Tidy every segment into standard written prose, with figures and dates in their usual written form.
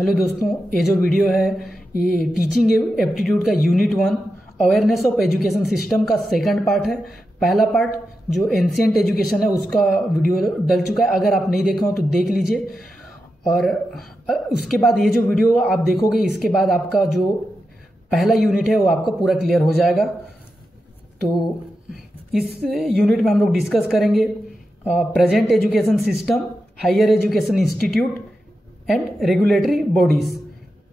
Hello दोस्तों, ये जो वीडियो है ये टीचिंग एप्टीट्यूड का unit 1 awareness of education system का सेकंड पार्ट है। पहला पार्ट जो एंशिएंट एजुकेशन है उसका वीडियो डल चुका है, अगर आप नहीं देखे हो तो देख लीजिए। और उसके बाद ये जो वीडियो आप देखोगे इसके बाद आपका जो पहला यूनिट है वो आपका पूरा क्लियर हो जाएगा। तो इस यूनिट में हम लोग डिस्कस करेंगे present education system, higher education institute and regulatory bodies.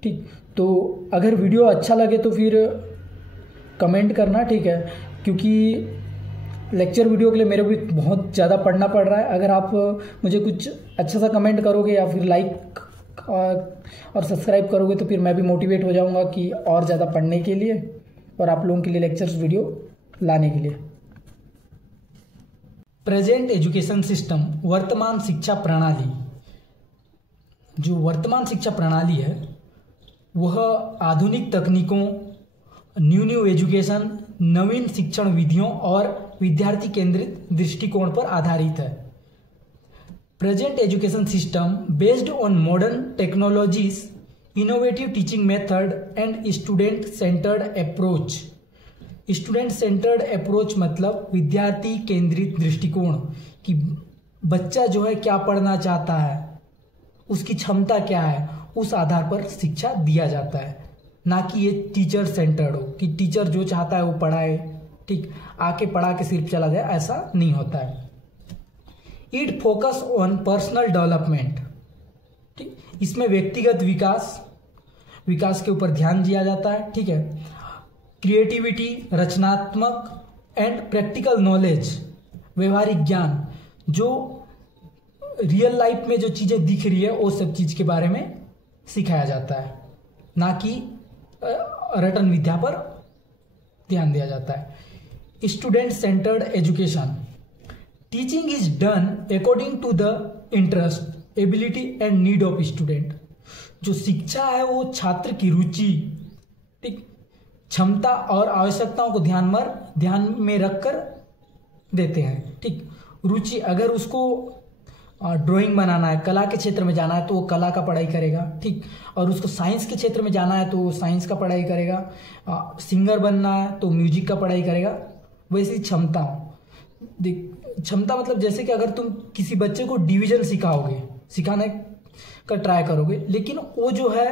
ठीक, तो अगर वीडियो अच्छा लगे तो फिर कमेंट करना, ठीक है, क्योंकि लेक्चर वीडियो के लिए मेरे को भी बहुत ज़्यादा पढ़ना पड़ रहा है। अगर आप मुझे कुछ अच्छा सा कमेंट करोगे या फिर लाइक और सब्सक्राइब करोगे तो फिर मैं भी मोटिवेट हो जाऊंगा कि और ज़्यादा पढ़ने के लिए और आप लोगों के लिए लेक्चर्स वीडियो लाने के लिए। प्रेजेंट एजुकेशन सिस्टम, वर्तमान शिक्षा प्रणाली। जो वर्तमान शिक्षा प्रणाली है वह आधुनिक तकनीकों, न्यू एजुकेशन, नवीन शिक्षण विधियों और विद्यार्थी केंद्रित दृष्टिकोण पर आधारित है। Present education system based on modern technologies, innovative teaching method and student centred approach. Student centred approach मतलब विद्यार्थी केंद्रित दृष्टिकोण, कि बच्चा जो है क्या पढ़ना चाहता है, उसकी क्षमता क्या है, उस आधार पर शिक्षा दिया जाता है। ना कि ये टीचर सेंटर्ड हो कि टीचर जो चाहता है वो पढ़ाए, ठीक, आके पढ़ा के सिर्फ चला जाए, ऐसा नहीं होता है। It focus on personal development, ठीक, इसमें व्यक्तिगत विकास के ऊपर ध्यान दिया जाता है, ठीक है। क्रिएटिविटी, रचनात्मक एंड प्रैक्टिकल नॉलेज, व्यवहारिक ज्ञान, जो रियल लाइफ में जो चीज़ें दिख रही है वो सब चीज़ के बारे में सिखाया जाता है, ना कि रटन विद्या पर ध्यान दिया जाता है। Student centred education, teaching is done according to the interest, ability and need of student. जो शिक्षा है वो छात्र की रुचि, ठीक, क्षमता और आवश्यकताओं को ध्यान में रखकर देते हैं, ठीक। रुचि, अगर उसको ड्राइंग बनाना है, कला के क्षेत्र में जाना है तो वो कला का पढ़ाई करेगा, ठीक, और उसको साइंस के क्षेत्र में जाना है तो वो साइंस का पढ़ाई करेगा, सिंगर बनना है तो म्यूजिक का पढ़ाई करेगा। वैसी क्षमता मतलब जैसे कि अगर तुम किसी बच्चे को डिवीजन सिखाने का ट्राई करोगे, लेकिन वो जो है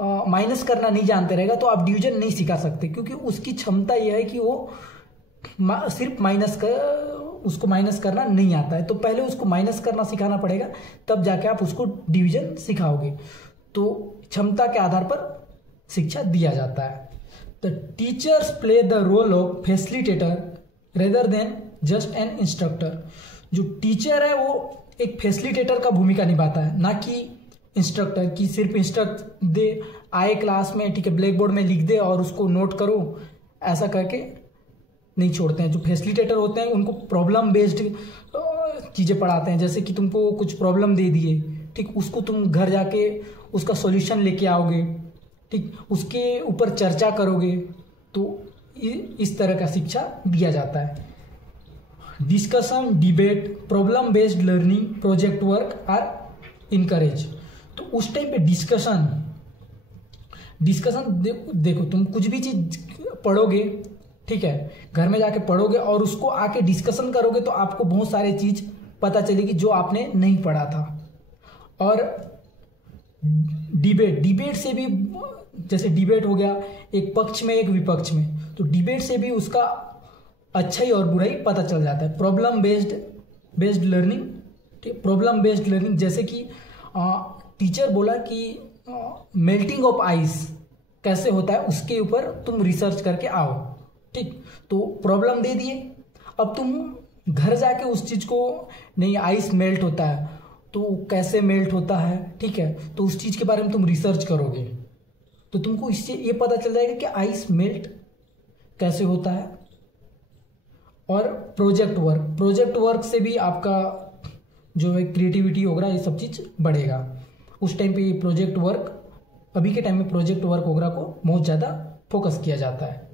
माइनस करना नहीं जानते रहेगा तो आप डिवीजन नहीं सिखा सकते, क्योंकि उसकी क्षमता यह है कि वो सिर्फ उसको माइनस करना नहीं आता है। तो पहले उसको माइनस करना सिखाना पड़ेगा, तब जाके आप उसको डिवीजन सिखाओगे। तो क्षमता के आधार पर शिक्षा दिया जाता है। The teachers play the role of facilitator rather than just an instructor. जो टीचर है वो एक फैसिलिटेटर का भूमिका निभाता है, ना कि इंस्ट्रक्टर, की सिर्फ इंस्ट्रक्ट दे, आए क्लास में, ठीक है, ब्लैक बोर्ड में लिख दे और उसको नोट करो, ऐसा करके नहीं छोड़ते हैं। जो फैसिलिटेटर होते हैं उनको प्रॉब्लम बेस्ड चीज़ें पढ़ाते हैं, जैसे कि तुमको कुछ प्रॉब्लम दे दिए, ठीक, उसको तुम घर जाके उसका सॉल्यूशन लेके आओगे, ठीक, उसके ऊपर चर्चा करोगे, तो इस तरह का शिक्षा दिया जाता है। Discussion, debate, problem based learning, project work are encourage. तो उस टाइम पे डिस्कशन देखो, तुम कुछ भी चीज पढ़ोगे, ठीक है, घर में जाके पढ़ोगे और उसको आके डिस्कशन करोगे तो आपको बहुत सारे चीज पता चलेगी जो आपने नहीं पढ़ा था। और डिबेट से भी, जैसे डिबेट हो गया एक पक्ष में एक विपक्ष में, तो डिबेट से भी उसका अच्छाई और बुराई पता चल जाता है। प्रॉब्लम बेस्ड लर्निंग, ठीक, प्रॉब्लम बेस्ड लर्निंग, जैसे कि टीचर बोला कि मेल्टिंग ऑफ आइस कैसे होता है उसके ऊपर तुम रिसर्च करके आओ, ठीक, तो प्रॉब्लम दे दिए, अब तुम घर जाके उस चीज को, नहीं आइस मेल्ट होता है तो कैसे मेल्ट होता है, ठीक है, तो उस चीज के बारे में तुम रिसर्च करोगे तो तुमको इससे ये पता चल जाएगा कि आइस मेल्ट कैसे होता है। और प्रोजेक्ट वर्क से भी आपका जो है क्रिएटिविटी होगा, ये सब चीज बढ़ेगा। उस टाइम पे प्रोजेक्ट वर्क, अभी के टाइम में प्रोजेक्ट वर्क वगैरह को बहुत ज़्यादा फोकस किया जाता है।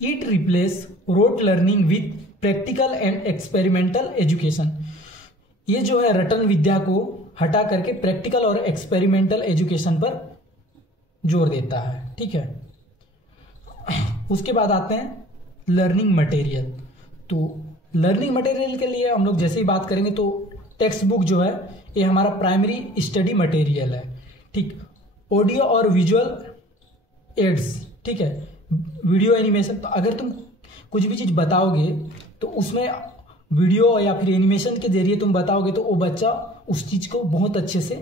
It replace rote learning with practical and experimental education. ये जो है रटन विद्या को हटा करके प्रैक्टिकल और एक्सपेरिमेंटल एजुकेशन पर जोर देता है। ठीक है, उसके बाद आते हैं लर्निंग मटेरियल। तो लर्निंग मटेरियल के लिए हम लोग जैसे ही बात करेंगे तो टेक्स्ट बुक जो है ये हमारा प्राइमरी स्टडी मटेरियल है। ठीक, ऑडियो और विजुअल एड्स, ठीक है, वीडियो एनिमेशन। तो अगर तुम कुछ भी चीज़ बताओगे तो उसमें वीडियो या फिर एनिमेशन के जरिए तुम बताओगे तो वो बच्चा उस चीज़ को बहुत अच्छे से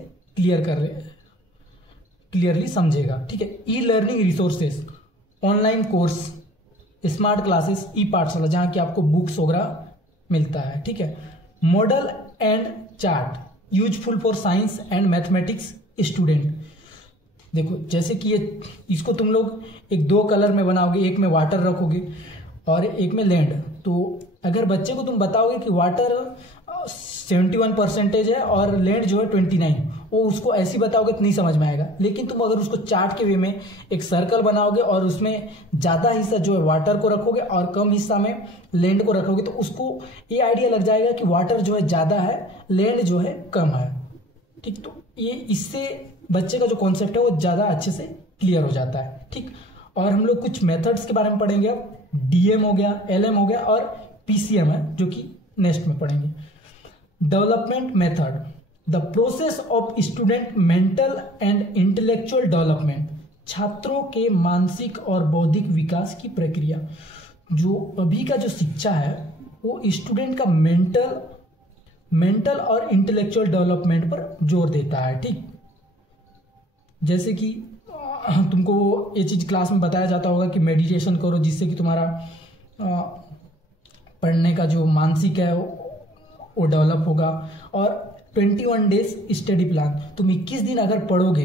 क्लियरली समझेगा। ठीक है, e learning resources, online course, smart classes, e पाठशाला जहाँ की आपको बुक्स वगैरह मिलता है। ठीक है, model and chart useful for science and mathematics student. देखो जैसे कि ये इसको तुम लोग एक दो कलर में बनाओगे, एक में वाटर रखोगे और एक में लैंड। तो अगर बच्चे को तुम बताओगे कि वाटर 71% है और लैंड जो है 29, वो उसको ऐसी बताओगे तो नहीं समझ में आएगा। लेकिन तुम अगर उसको चार्ट के वे में एक सर्कल बनाओगे और उसमें ज़्यादा हिस्सा जो है वाटर को रखोगे और कम हिस्सा में लैंड को रखोगे तो उसको ये आइडिया लग जाएगा कि वाटर जो है ज़्यादा है, लैंड जो है कम है। ठीक, तो ये इससे बच्चे का जो कॉन्सेप्ट है वो ज़्यादा अच्छे से क्लियर हो जाता है। ठीक, और हम लोग कुछ मेथड्स के बारे में पढ़ेंगे। अब डीएम हो गया, एलएम हो गया और पीसीएम है जो कि नेक्स्ट में पढ़ेंगे। Development method, the process of student mental and intellectual development, छात्रों के मानसिक और बौद्धिक विकास की प्रक्रिया। जो अभी का जो शिक्षा है वो स्टूडेंट का मेंटल और इंटेलेक्चुअल डेवलपमेंट पर जोर देता है। ठीक, जैसे कि तुमको ये चीज़ क्लास में बताया जाता होगा कि मेडिटेशन करो जिससे कि तुम्हारा पढ़ने का जो मानसिक है वो डेवलप होगा। और 21 डेज स्टडी प्लान, तुम 21 दिन अगर पढ़ोगे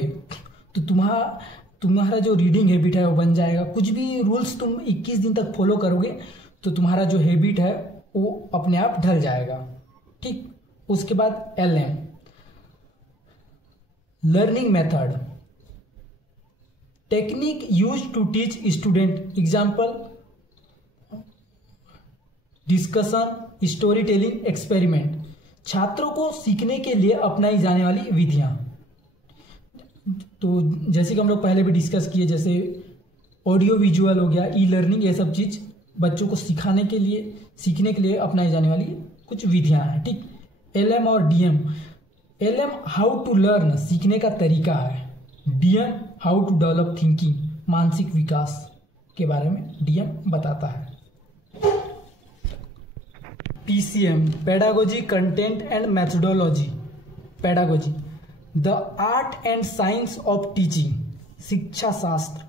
तो तुम्हारा जो रीडिंग हैबिट है वो बन जाएगा। कुछ भी रूल्स तुम 21 दिन तक फॉलो करोगे तो तुम्हारा जो हैबिट है वो अपने आप ढल जाएगा। ठीक, उसके बाद LM, learning method, technique use to teach student, example discussion, story telling, experiment. छात्रों को सीखने के लिए अपनाई जाने वाली विधियां। तो जैसे कि हम लोग पहले भी डिस्कस किए, जैसे ऑडियो विजुअल हो गया, ई लर्निंग, ये सब चीज बच्चों को सीखने के लिए अपनाई जाने वाली कुछ विधियां हैं। ठीक, एलएम और DM, LM how to learn, सीखने का तरीका है। DM how to develop thinking, मानसिक विकास के बारे में डीएम बताता है। PCM, pedagogy, content and methodology. Pedagogy, the art and science of teaching, शिक्षा शास्त्र,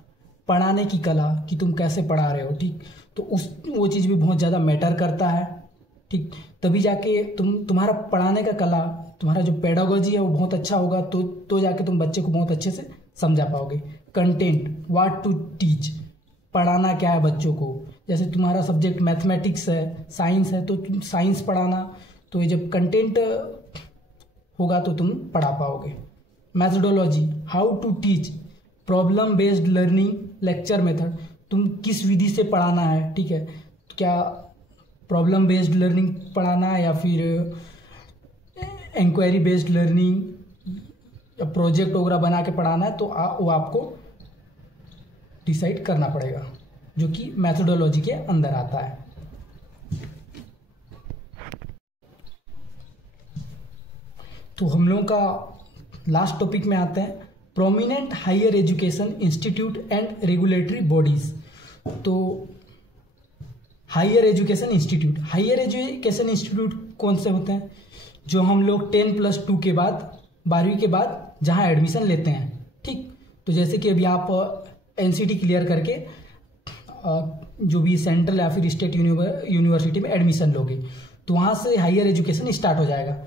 पढ़ाने की कला कि तुम कैसे पढ़ा रहे हो। ठीक, तो वो चीज़ भी बहुत ज़्यादा मैटर करता है। ठीक, तभी जाके तुम्हारा पढ़ाने का कला, तुम्हारा जो पेडागोजी है वो बहुत अच्छा होगा तो जाके तुम बच्चे को बहुत अच्छे से समझा पाओगे। कंटेंट, व्हाट टू टीच, पढ़ाना क्या है बच्चों को। जैसे तुम्हारा सब्जेक्ट मैथमेटिक्स है, साइंस है, तो तुम साइंस पढ़ाना, तो ये जब कंटेंट होगा तो तुम पढ़ा पाओगे। Methodology, how to teach, problem based learning, lecture method, तुम किस विधि से पढ़ाना है। ठीक है, क्या प्रॉब्लम बेस्ड लर्निंग पढ़ाना है या फिर इंक्वायरी बेस्ड लर्निंग, प्रोजेक्ट वगैरह बना के पढ़ाना है, तो वो आपको डिसाइड करना पड़ेगा, जो कि मैथोडोलॉजी के अंदर आता है। तो हम लोगों का लास्ट टॉपिक में आते हैं, prominent higher education institute and regulatory bodies. तो हायर एजुकेशन इंस्टीट्यूट कौन से होते हैं? जो हम लोग 10+2 के बाद 12वीं के बाद जहाँ एडमिशन लेते हैं। ठीक, तो जैसे कि अभी आप एनसीटी क्लियर करके जो भी सेंट्रल या फिर स्टेट यूनिवर्सिटी में एडमिशन लोगे तो वहाँ से हायर एजुकेशन स्टार्ट हो जाएगा।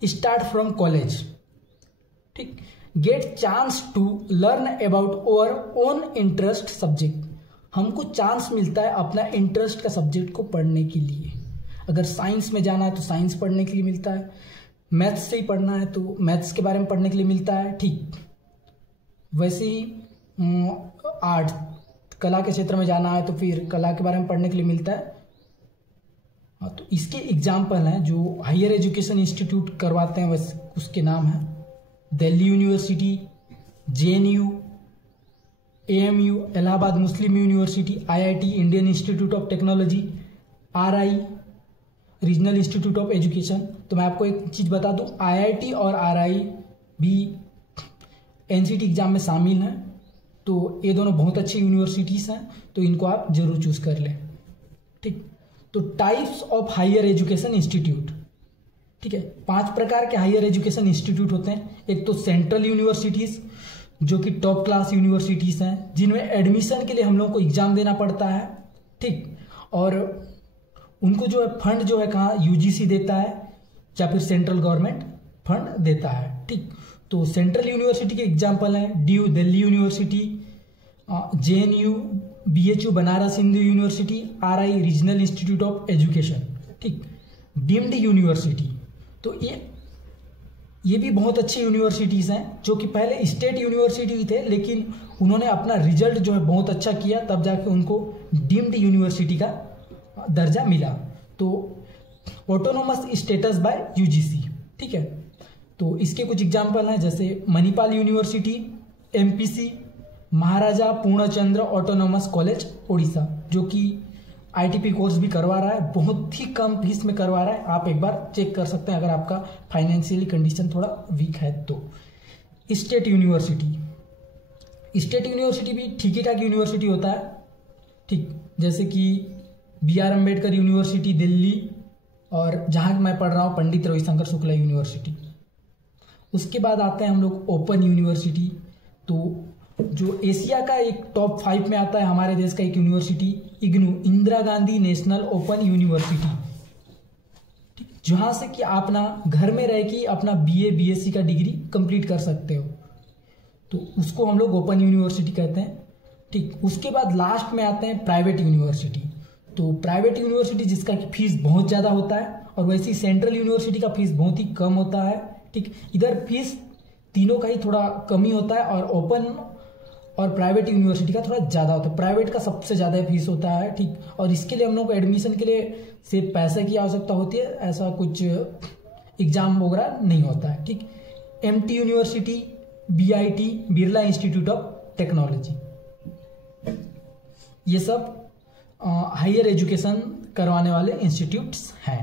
Start from college. ठीक, get chance to learn about our own interest subject, हमको चांस मिलता है अपना इंटरेस्ट का सब्जेक्ट को पढ़ने के लिए। अगर साइंस में जाना है तो साइंस पढ़ने के लिए मिलता है, मैथ्स से ही पढ़ना है तो मैथ्स के बारे में पढ़ने के लिए मिलता है। ठीक, वैसे ही आर्ट कला के क्षेत्र में जाना है तो फिर कला के बारे में पढ़ने के लिए मिलता है। हाँ, तो इसके एग्जाम्पल हैं जो हायर एजुकेशन इंस्टीट्यूट करवाते हैं, बस उसके नाम है Delhi university, JNU, AMU, Allahabad Muslim university, IIT, Indian institute of technology, RI, regional institute of education. तो मैं आपको एक चीज़ बता दूं, IIT और RI भी NCT एग्जाम में शामिल हैं, तो ये दोनों बहुत अच्छी यूनिवर्सिटीज़ हैं, तो इनको आप जरूर चूज कर लें। ठीक, तो types of higher education institute, ठीक है, 5 प्रकार के हायर एजुकेशन इंस्टीट्यूट होते हैं। एक तो सेंट्रल यूनिवर्सिटीज़ जो कि टॉप क्लास यूनिवर्सिटीज़ हैं, जिनमें एडमिशन के लिए हम लोग को एग्ज़ाम देना पड़ता है। ठीक, और उनको जो है फंड जो है कहाँ UGC देता है या फिर सेंट्रल गवर्नमेंट फंड देता है। ठीक, तो सेंट्रल यूनिवर्सिटी के एग्जाम्पल हैं DU Delhi university, JNU, BHU Banaras Hindu university, RI regional institute of education. ठीक, डीम्ड यूनिवर्सिटी, तो ये भी बहुत अच्छी यूनिवर्सिटीज़ हैं जो कि पहले स्टेट यूनिवर्सिटी थे, लेकिन उन्होंने अपना रिजल्ट जो है बहुत अच्छा किया, तब जाके उनको डीम्ड यूनिवर्सिटी का दर्जा मिला। तो ऑटोनोमस स्टेटस बाय UGC। ठीक है, तो इसके कुछ एग्जाम्पल हैं जैसे मणिपाल यूनिवर्सिटी, MPC, महाराजा पूर्णचंद्र ऑटोनोमस कॉलेज उड़ीसा, जो कि ITP कोर्स भी करवा रहा है, बहुत ही कम फीस में करवा रहा है। आप एक बार चेक कर सकते हैं अगर आपका फाइनेंशियली कंडीशन थोड़ा वीक है तो। स्टेट यूनिवर्सिटी भी ठीक ही ठाक यूनिवर्सिटी होता है। ठीक, जैसे कि BR अम्बेडकर यूनिवर्सिटी दिल्ली, और जहाँ मैं पढ़ रहा हूँ पंडित रविशंकर शुक्ला यूनिवर्सिटी। उसके बाद आते हैं हम लोग ओपन यूनिवर्सिटी, तो जो एशिया का एक टॉप 5 में आता है हमारे देश का एक university, IGNOU, Indira Gandhi national open university. ठीक, जहाँ से कि आप ना घर में रह के अपना BA BSc का डिग्री कंप्लीट कर सकते हो, तो उसको हम लोग ओपन यूनिवर्सिटी कहते हैं। ठीक, उसके बाद लास्ट में आते हैं प्राइवेट यूनिवर्सिटी। तो प्राइवेट यूनिवर्सिटी जिसका कि फीस बहुत ज़्यादा होता है, और वैसे ही सेंट्रल यूनिवर्सिटी का फीस बहुत ही कम होता है। ठीक, इधर फीस तीनों का ही थोड़ा कम ही होता है, और ओपन और प्राइवेट यूनिवर्सिटी का थोड़ा ज़्यादा होता है। प्राइवेट का सबसे ज़्यादा फीस होता है। ठीक, और इसके लिए हम लोग को एडमिशन के लिए सिर्फ पैसे की आवश्यकता होती है, ऐसा कुछ एग्जाम वगैरह नहीं होता है। ठीक, MT university, BIT Birla institute of technology, ये सब हायर एजुकेशन करवाने वाले इंस्टीट्यूट्स हैं।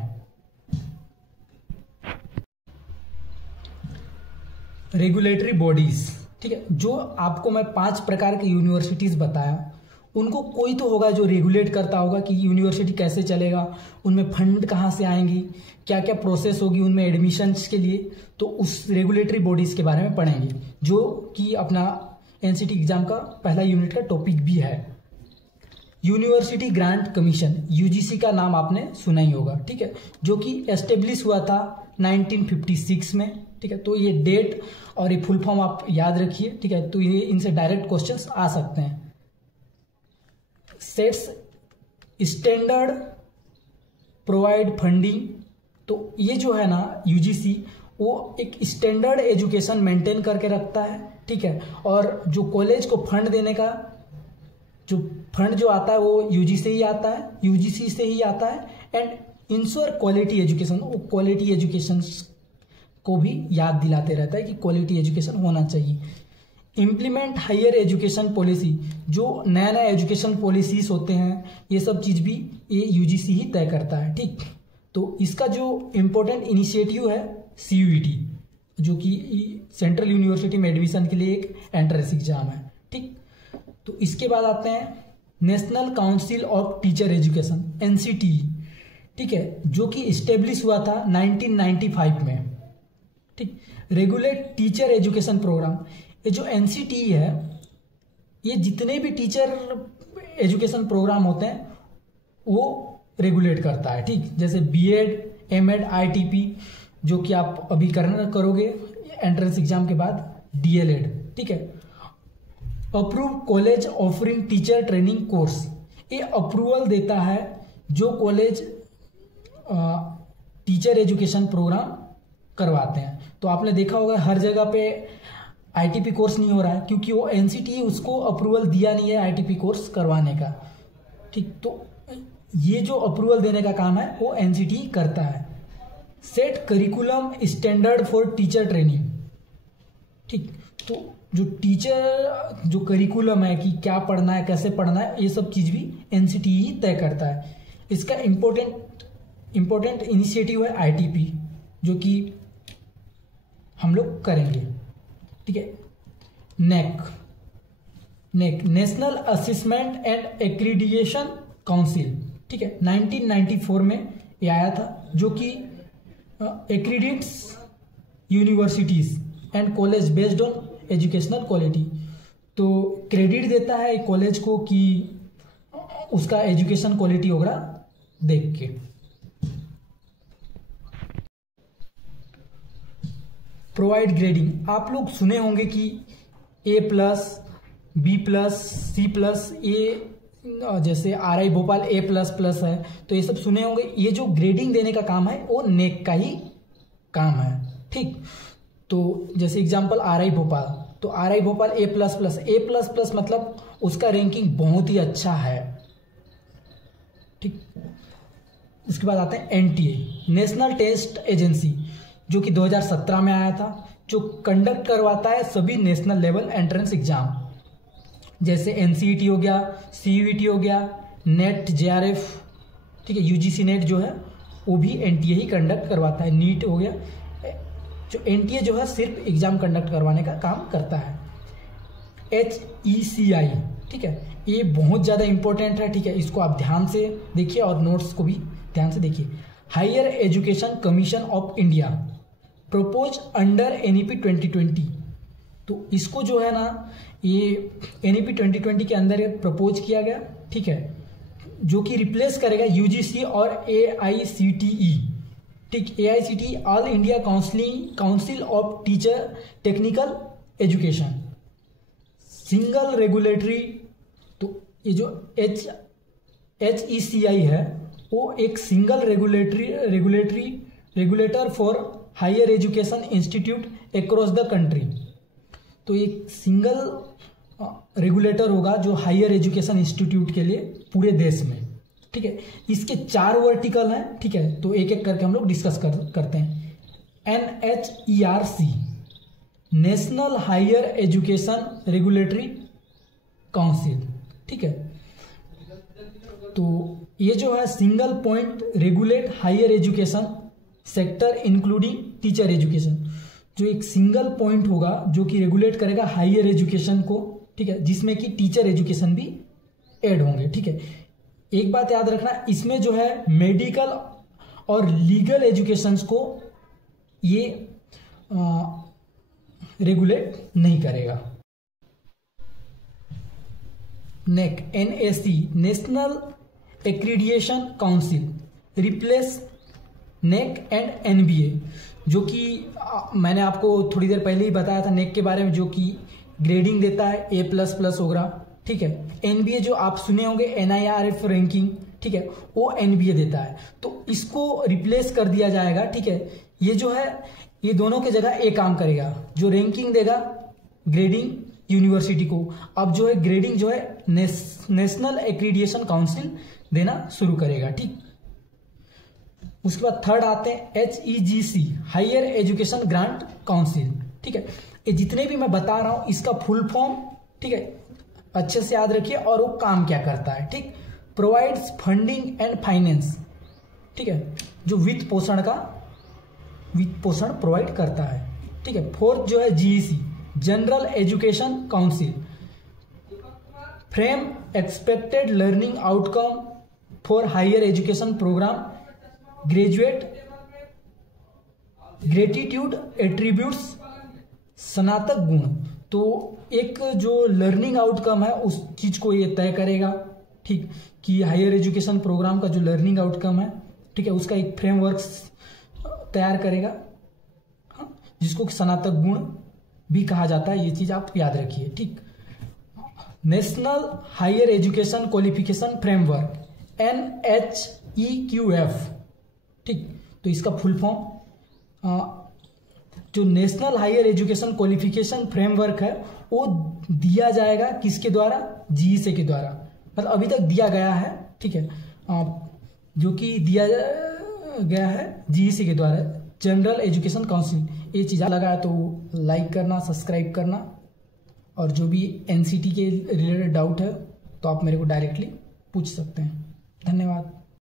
रेगुलेटरी बॉडीज, ठीक है, जो आपको मैं 5 प्रकार की यूनिवर्सिटीज बताया, उनको कोई तो होगा जो रेगुलेट करता होगा कि यूनिवर्सिटी कैसे चलेगा, उनमें फंड कहाँ से आएंगी, क्या क्या प्रोसेस होगी उनमें एडमिशन्स के लिए। तो उस रेगुलेटरी बॉडीज के बारे में पढ़ेंगे, जो कि अपना NCT एग्जाम का पहला यूनिट का टॉपिक भी है। यूनिवर्सिटी ग्रांट कमीशन, UGC का नाम आपने सुना ही होगा। ठीक है, जो कि एस्टेब्लिश हुआ था 1956 में। ठीक है, तो ये डेट और ये फुल फॉर्म आप याद रखिए। ठीक है, तो ये इनसे डायरेक्ट क्वेश्चंस आ सकते हैं। सेट्स स्टैंडर्ड प्रोवाइड फंडिंग, तो ये जो है ना UGC, वो एक स्टैंडर्ड एजुकेशन मेंटेन करके रखता है। ठीक है, और जो कॉलेज को फंड देने का जो फंड जो आता है वो UGC से ही आता है, UGC से ही आता है। एंड इंश्योर क्वालिटी एजुकेशन, वो क्वालिटी एजुकेशन को भी याद दिलाते रहता है कि क्वालिटी एजुकेशन होना चाहिए। इम्प्लीमेंट हायर एजुकेशन पॉलिसी, जो नया नया एजुकेशन पॉलिसीज होते हैं, ये सब चीज़ भी ये UGC ही तय करता है। ठीक, तो इसका जो इम्पोर्टेंट इनिशिएटिव है CUET, जो कि सेंट्रल यूनिवर्सिटी में एडमिशन के लिए एक एंट्रेंस एग्जाम है। ठीक, तो इसके बाद आते हैं national council of teacher education, NCTE। ठीक है, जो कि इस्टेब्लिश हुआ था 1995 में। ठीक, रेगुलेट टीचर एजुकेशन प्रोग्राम, ये जो NCTE है, ये जितने भी टीचर एजुकेशन प्रोग्राम होते हैं वो रेगुलेट करता है। ठीक, जैसे BEd, MEd, ITP, जो कि आप अभी करोगे एंट्रेंस एग्जाम के बाद, DLEd। ठीक है, approve college offering teacher training course, ये अप्रूवल देता है जो कॉलेज टीचर एजुकेशन प्रोग्राम करवाते हैं। तो आपने देखा होगा हर जगह पे आईटीपी कोर्स नहीं हो रहा है क्योंकि वो एनसीटीई उसको अप्रूवल दिया नहीं है आईटीपी कोर्स करवाने का। ठीक, तो ये जो अप्रूवल देने का काम है वो एनसीटीई करता है। Set curriculum standard for teacher training. ठीक, तो जो टीचर जो करिकुलम है कि क्या पढ़ना है, कैसे पढ़ना है, ये सब चीज़ भी एनसीटीई तय करता है। इसका इम्पोर्टेंट इनिशिएटिव है आईटीपी, जो कि हम लोग करेंगे। ठीक है, NAAC national assessment and accreditation council. ठीक है, 1994 में ये आया था, जो कि accredits universities and college based on educational quality. तो क्रेडिट देता है कॉलेज को कि उसका एजुकेशन क्वालिटी वगैरह देख के। प्रोवाइड ग्रेडिंग, आप लोग सुने होंगे कि A+, B+, C+, ये जैसे RI भोपाल A++ है, तो ये सब सुने होंगे। ये जो ग्रेडिंग देने का काम है वो नेक का ही काम है। ठीक, तो जैसे एग्जांपल RI भोपाल, तो RI भोपाल A++ मतलब उसका रैंकिंग बहुत ही अच्छा है। ठीक, उसके बाद आते हैं NTA नेशनल टेस्ट एजेंसी, जो कि 2017 में आया था, जो कंडक्ट करवाता है सभी नेशनल लेवल एंट्रेंस एग्जाम, जैसे NCET हो गया, CUET हो गया, नेट JRF। ठीक है, UGC नेट जो है वो भी NTA ही कंडक्ट करवाता है। नीट हो गया, जो NTA जो है सिर्फ एग्जाम कंडक्ट करवाने का काम करता है। HECI, ठीक है, ये बहुत ज़्यादा इंपॉर्टेंट है। ठीक है, इसको आप ध्यान से देखिए और नोट्स को भी ध्यान से देखिए। Higher education commission of India propose under NEP 2020। तो इसको जो है ना, ये NEP 2020 के अंदर प्रपोज किया गया। ठीक है, जो कि रिप्लेस करेगा UGC और AICTE। ठीक, AICTE all India council of teacher technical education. Single regulatory, तो ये जो HECI है वो एक single regulator for higher education institute across the country. तो एक सिंगल रेगुलेटर होगा जो हायर एजुकेशन इंस्टीट्यूट के लिए पूरे देश में। ठीक है, इसके 4 वर्टिकल हैं। ठीक है, तो एक एक करके हम लोग डिस्कस करते हैं। NHERC national higher education regulatory council. ठीक है, तो ये जो है single point regulate higher education sector including teacher education, जो एक सिंगल पॉइंट होगा जो कि रेगुलेट करेगा हायर एजुकेशन को। ठीक है, जिसमें कि टीचर एजुकेशन भी ऐड होंगे। ठीक है, एक बात याद रखना, इसमें जो है मेडिकल और लीगल एजुकेशंस को ये रेगुलेट नहीं करेगा। नेक NAC national accreditation council replace neck and NBA, जो कि मैंने आपको थोड़ी देर पहले ही बताया था नेक के बारे में, जो कि ग्रेडिंग देता है A++ वगैरह। ठीक है, NBA जो आप सुने होंगे NIRF रैंकिंग, ठीक है, वो NBA देता है। तो इसको रिप्लेस कर दिया जाएगा। ठीक है, ये जो है ये दोनों के जगह एक काम करेगा, जो रैंकिंग देगा ग्रेडिंग यूनिवर्सिटी को, अब जो है ग्रेडिंग जो है नेशनल एक्रीडिएशन काउंसिल देना शुरू करेगा। ठीक, उसके बाद थर्ड आते हैं HEGC higher education grant council. ठीक है, ये जितने भी मैं बता रहा हूं इसका फुल फॉर्म, ठीक है, अच्छे से याद रखिए और वो काम क्या करता है। ठीक, प्रोवाइड्स फंडिंग एंड फाइनेंस। ठीक है, जो वित्त पोषण प्रोवाइड करता है। ठीक है, फोर्थ जो है GEC general education council frame expected learning outcome for higher education program gratitude attributes स्नातक गुण। तो एक जो लर्निंग आउटकम है उस चीज को ये तय करेगा। ठीक, कि हायर एजुकेशन प्रोग्राम का जो लर्निंग आउटकम है, ठीक है, उसका एक फ्रेमवर्क तैयार करेगा, हाँ, जिसको स्नातक गुण भी कहा जाता है। ये चीज आप याद रखिए। ठीक, national higher education qualification framework NHEQF। ठीक, तो इसका फुल फॉर्म जो national higher education qualification framework है वो दिया जाएगा किसके द्वारा, जीईसी के द्वारा, मतलब अभी तक दिया गया है, ठीक है, जो कि दिया गया है जीईसी के द्वारा, जनरल एजुकेशन काउंसिल। ये चीज़ लगा है तो लाइक करना, सब्सक्राइब करना, और जो भी एनसीटी के रिलेटेड डाउट है तो आप मेरे को डायरेक्टली पूछ सकते हैं। धन्यवाद।